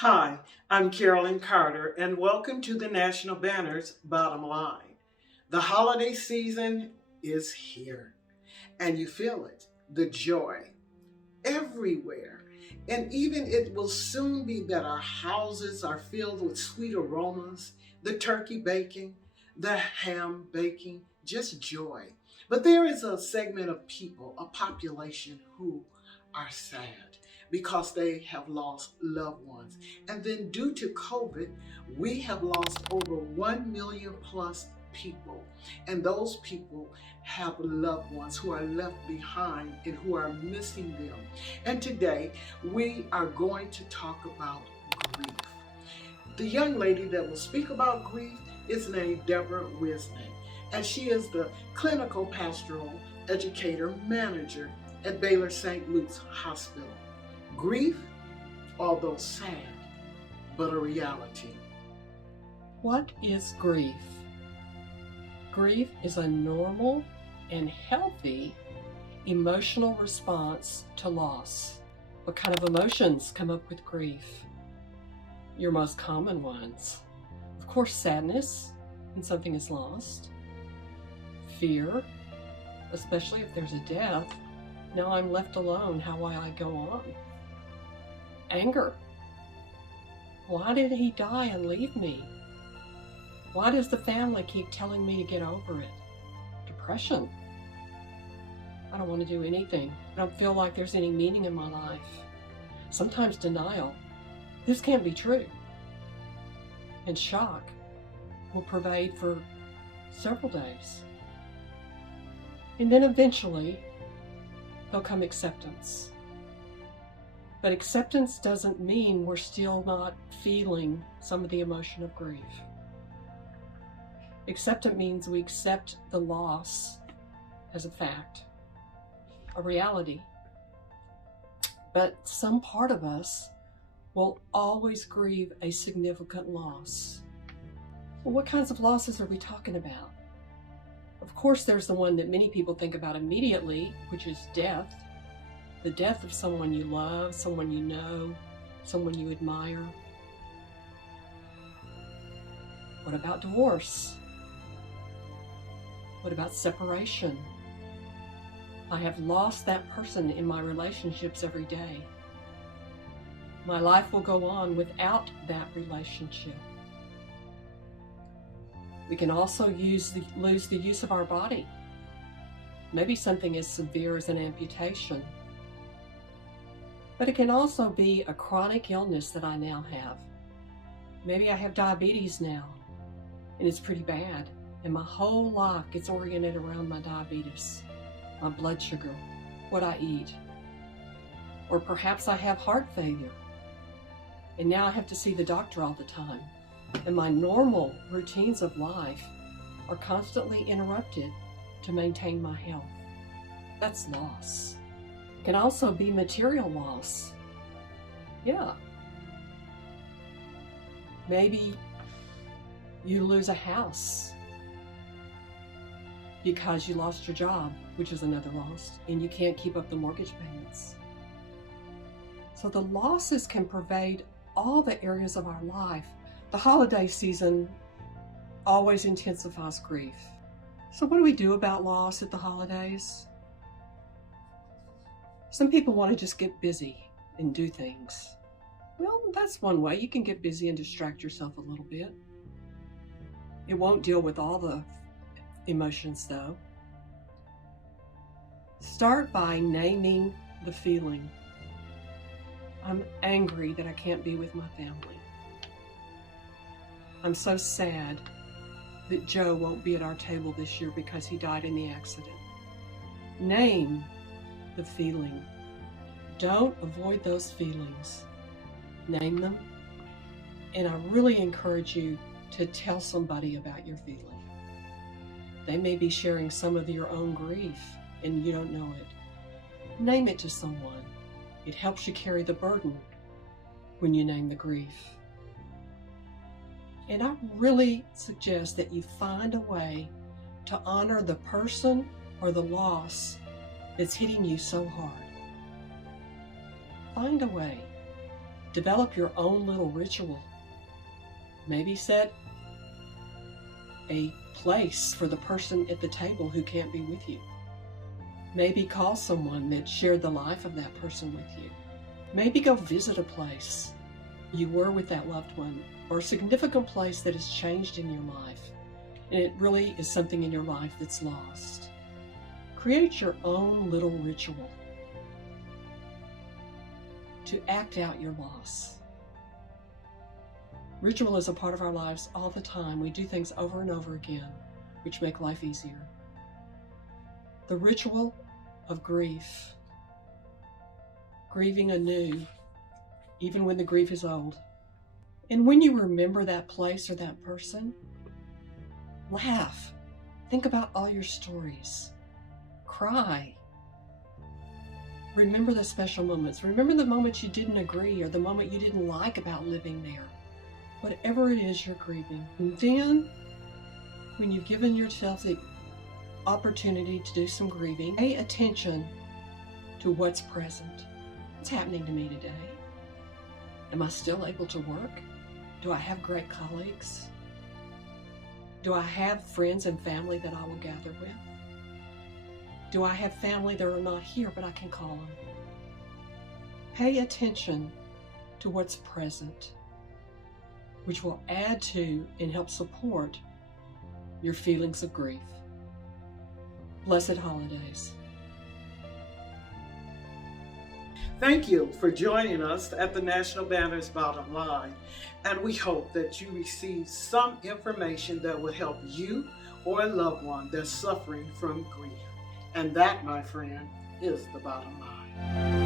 Hi, I'm Carolyn Carter, and welcome to the National Banner's Bottom Line. The holiday season is here, and you feel it, the joy everywhere. And even it will soon be that our houses are filled with sweet aromas, the turkey baking, the ham baking, just joy. But there is a segment of people, a population who are sad because they have lost loved ones. And then due to COVID, we have lost over 1 million plus people. And those people have loved ones who are left behind and who are missing them. And today we are going to talk about grief. The young lady that will speak about grief is named Deborah Wisnick, and she is the clinical pastoral educator manager at Baylor St. Luke's Hospital. Grief, although sad, but a reality. What is grief? Grief is a normal and healthy emotional response to loss. What kind of emotions come up with grief? Your most common ones. Of course, sadness when something is lost. Fear, especially if there's a death. Now I'm left alone, how will I go on? Anger. Why did he die and leave me? Why does the family keep telling me to get over it? Depression. I don't want to do anything. I don't feel like there's any meaning in my life. Sometimes denial. This can't be true. And shock will pervade for several days. And then eventually, there'll come acceptance. But acceptance doesn't mean we're still not feeling some of the emotion of grief. Acceptance means we accept the loss as a fact, a reality. But some part of us will always grieve a significant loss. Well, what kinds of losses are we talking about? Of course, there's the one that many people think about immediately, which is death. The death of someone you love, someone you know, someone you admire. What about divorce? What about separation? I have lost that person in my relationships every day. My life will go on without that relationship. We can also lose the use of our body. Maybe something as severe as an amputation. But it can also be a chronic illness that I now have. Maybe I have diabetes now, and it's pretty bad. And my whole life gets oriented around my diabetes, my blood sugar, what I eat. Or perhaps I have heart failure, and now I have to see the doctor all the time. And my normal routines of life are constantly interrupted to maintain my health. That's loss. It can also be material loss. Yeah. Maybe you lose a house because you lost your job, which is another loss, and you can't keep up the mortgage payments. So the losses can pervade all the areas of our life. The holiday season always intensifies grief. So what do we do about loss at the holidays? Some people want to just get busy and do things. Well, that's one way. You can get busy and distract yourself a little bit. It won't deal with all the emotions, though. Start by naming the feeling. I'm angry that I can't be with my family. I'm so sad that Joe won't be at our table this year because he died in the accident. Name the feeling. Don't avoid those feelings. Name them. And I really encourage you to tell somebody about your feeling. They may be sharing some of your own grief and you don't know it. Name it to someone. It helps you carry the burden when you name the grief. And I really suggest that you find a way to honor the person or the loss that's hitting you so hard. Find a way. Develop your own little ritual. Maybe set a place for the person at the table who can't be with you. Maybe call someone that shared the life of that person with you. Maybe go visit a place you were with that loved one, or a significant place that has changed in your life, and it really is something in your life that's lost. Create your own little ritual to act out your loss. Ritual is a part of our lives all the time. We do things over and over again, which make life easier. The ritual of grief. Grieving anew, even when the grief is old. And when you remember that place or that person, laugh. Think about all your stories. Cry. Remember the special moments. Remember the moments you didn't agree or the moment you didn't like about living there. Whatever it is you're grieving. And then, when you've given yourself the opportunity to do some grieving, pay attention to what's present. What's happening to me today? Am I still able to work? Do I have great colleagues? Do I have friends and family that I will gather with? Do I have family that are not here but I can call on? Pay attention to what's present, which will add to and help support your feelings of grief. Blessed holidays. Thank you for joining us at the National Banners Bottom Line, and we hope that you receive some information that will help you or a loved one that's suffering from grief. And that, my friend, is the bottom line.